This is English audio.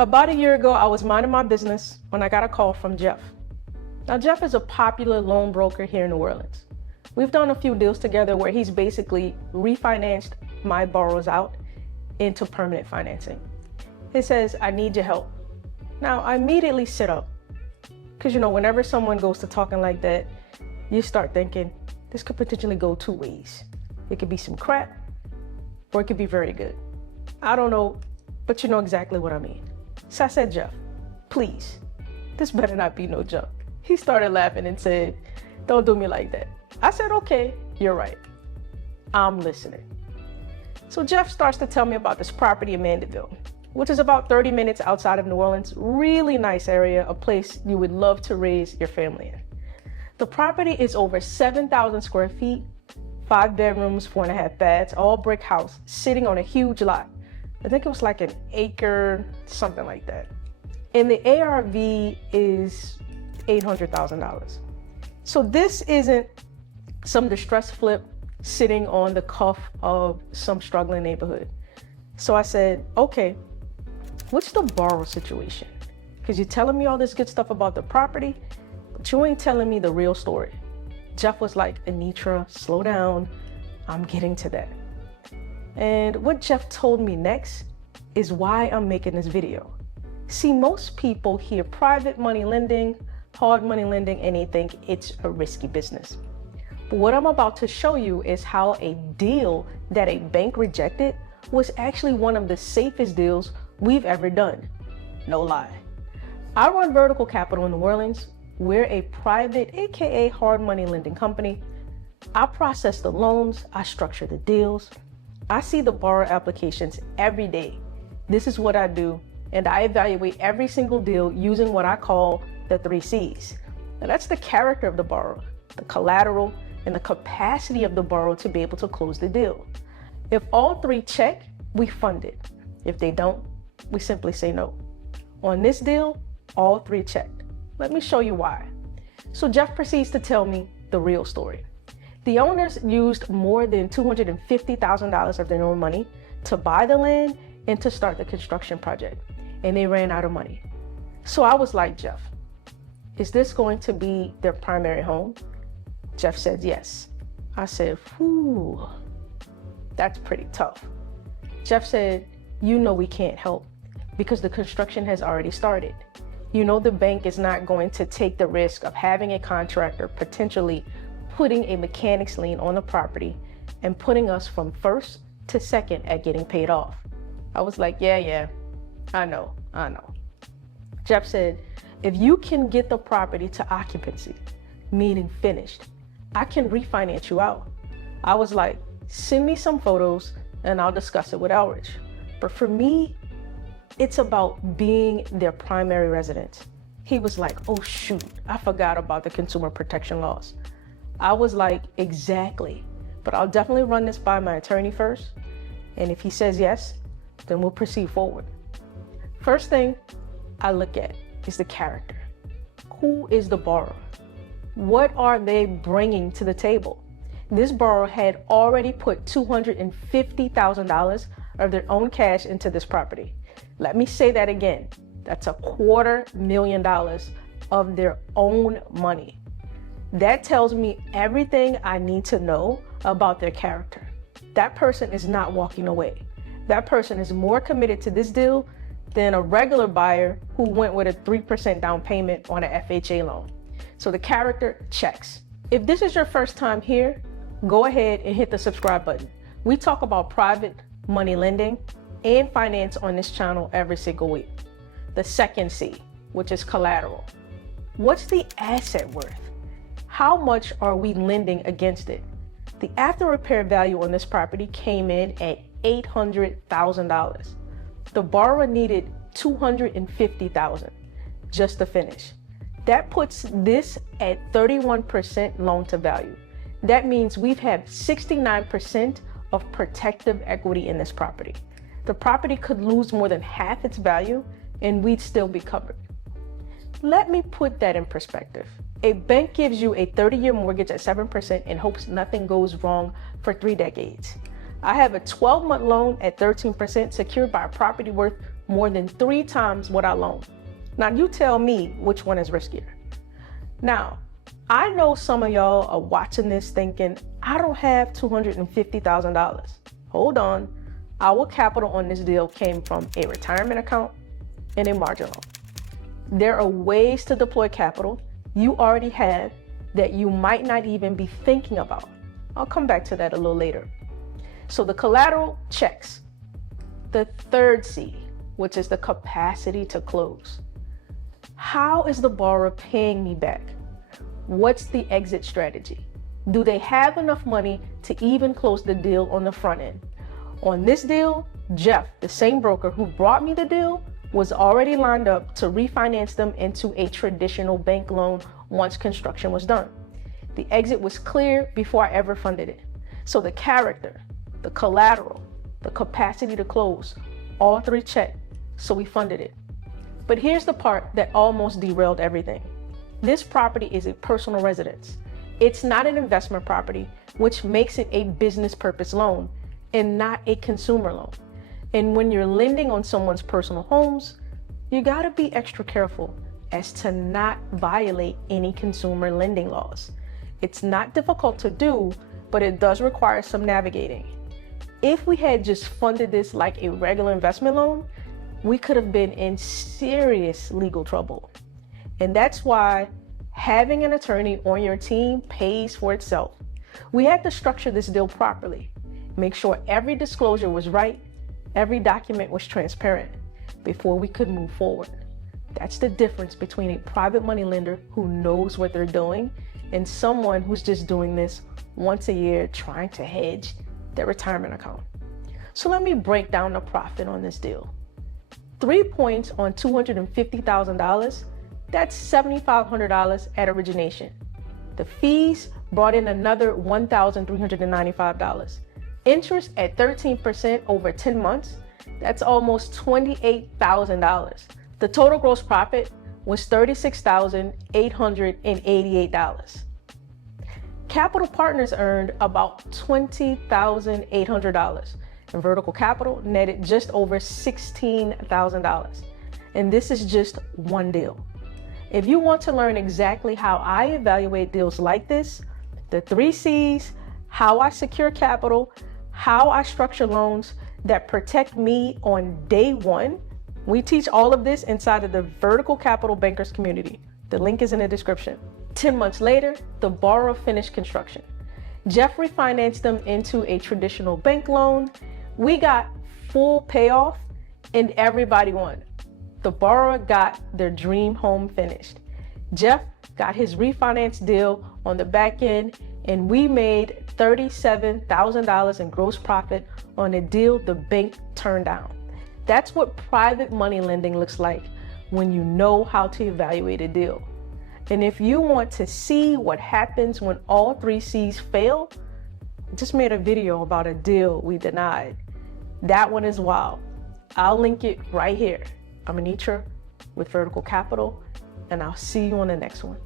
About a year ago, I was minding my business when I got a call from Jeff. Now, Jeff is a popular loan broker here in New Orleans. We've done a few deals together where he's basically refinanced my borrowers out into permanent financing. He says, I need your help. Now, I immediately sit up because, whenever someone goes to talking like that, you start thinking, this could potentially go two ways. It could be some crap or it could be very good. I don't know, but you know exactly what I mean. So I said, Jeff, please, this better not be no joke. He started laughing and said, don't do me like that. I said, okay, you're right. I'm listening. So Jeff starts to tell me about this property in Mandeville, which is about 30 minutes outside of New Orleans. Really nice area, a place you would love to raise your family in. The property is over 7,000 square feet, 5 bedrooms, 4.5 baths, all brick house, sitting on a huge lot. I think it was like an acre, something like that. And the ARV is $800,000. So this isn't some distressed flip sitting on the cuff of some struggling neighborhood. So I said, okay, what's the borrow situation? Because you're telling me all this good stuff about the property, but you ain't telling me the real story. Jeff was like, Anitra, slow down. I'm getting to that. And what Jeff told me next is why I'm making this video. See, most people hear private money lending, hard money lending, and they think it's a risky business. But what I'm about to show you is how a deal that a bank rejected was actually one of the safest deals we've ever done. No lie. I run Vertical Capital in New Orleans. We're a private, AKA hard money lending company. I process the loans, I structure the deals. I see the borrower applications every day. This is what I do, and I evaluate every single deal using what I call the 3 C's. Now that's the character of the borrower, the collateral, and the capacity of the borrower to be able to close the deal. If all 3 check, we fund it. If they don't, we simply say no. On this deal, all 3 checked. Let me show you why. So Jeff proceeds to tell me the real story. The owners used more than $250,000 of their own money to buy the land and to start the construction project, and they ran out of money. So I was like, Jeff, is this going to be their primary home? Jeff said yes. I said, whew, that's pretty tough. Jeff said, we can't help because the construction has already started. The bank is not going to take the risk of having a contractor potentially putting a mechanics lien on the property and putting us from first to second at getting paid off. I was like, yeah, I know. Jeff said, if you can get the property to occupancy, meaning finished, I can refinance you out. I was like, send me some photos and I'll discuss it with Elridge. But for me, it's about being their primary residence. He was like, oh shoot, I forgot about the consumer protection laws. I was like, exactly, but I'll definitely run this by my attorney first. And if he says yes, then we'll proceed forward. First thing I look at is the character. Who is the borrower? What are they bringing to the table? This borrower had already put $250,000 of their own cash into this property. Let me say that again. That's $250,000 of their own money. That tells me everything I need to know about their character. That person is not walking away. That person is more committed to this deal than a regular buyer who went with a 3% down payment on an FHA loan. So the character checks. If this is your first time here, go ahead and hit the subscribe button. We talk about private money lending and finance on this channel every single week. The second C, which is collateral. What's the asset worth? How much are we lending against it? The after repair value on this property came in at $800,000. The borrower needed $250,000 just to finish. That puts this at 31% loan to value. That means we've had 69% of protective equity in this property. The property could lose more than half its value and we'd still be covered. Let me put that in perspective. A bank gives you a 30-year mortgage at 7% and hopes nothing goes wrong for 3 decades. I have a 12-month loan at 13% secured by a property worth more than 3 times what I loaned. Now you tell me which one is riskier. Now, I know some of y'all are watching this thinking, I don't have $250,000. Hold on. Our capital on this deal came from a retirement account and a margin loan. There are ways to deploy capital you already have that you might not even be thinking about. I'll come back to that a little later. So the collateral checks. The third C, which is the capacity to close. How is the borrower paying me back? What's the exit strategy? Do they have enough money to even close the deal on the front end? On this deal, Jeff, the same broker who brought me the deal, was already lined up to refinance them into a traditional bank loan once construction was done. The exit was clear before I ever funded it. So the character, the collateral, the capacity to close, all 3 checked, so we funded it. But here's the part that almost derailed everything. This property is a personal residence. It's not an investment property, which makes it a business purpose loan and not a consumer loan. And when you're lending on someone's personal homes, you gotta be extra careful as to not violate any consumer lending laws. It's not difficult to do, but it does require some navigating. If we had just funded this like a regular investment loan, we could have been in serious legal trouble. And that's why having an attorney on your team pays for itself. We had to structure this deal properly, make sure every disclosure was right, every document was transparent before we could move forward. That's the difference between a private money lender who knows what they're doing and someone who's just doing this once a year trying to hedge their retirement account. So let me break down the profit on this deal. 3 points on $250,000, that's $7,500 at origination. The fees brought in another $1,395. Interest at 13% over 10 months, that's almost $28,000. The total gross profit was $36,888. Capital Partners earned about $20,800. And Vertical Capital netted just over $16,000. And this is just one deal. If you want to learn exactly how I evaluate deals like this, the 3 C's, how I secure capital, how I structure loans that protect me on day one, we teach all of this inside of the Vertical Capital Bankers community. The link is in the description. 10 months later, the borrower finished construction. Jeff refinanced them into a traditional bank loan. We got full payoff and everybody won. The borrower got their dream home finished. Jeff got his refinance deal on the back end, and we made $37,000 in gross profit on a deal the bank turned down. That's what private money lending looks like when you know how to evaluate a deal. And if you want to see what happens when all 3 C's fail, I just made a video about a deal we denied. That one is wild. I'll link it right here. I'm Anitra with Vertical Capital, and I'll see you on the next one.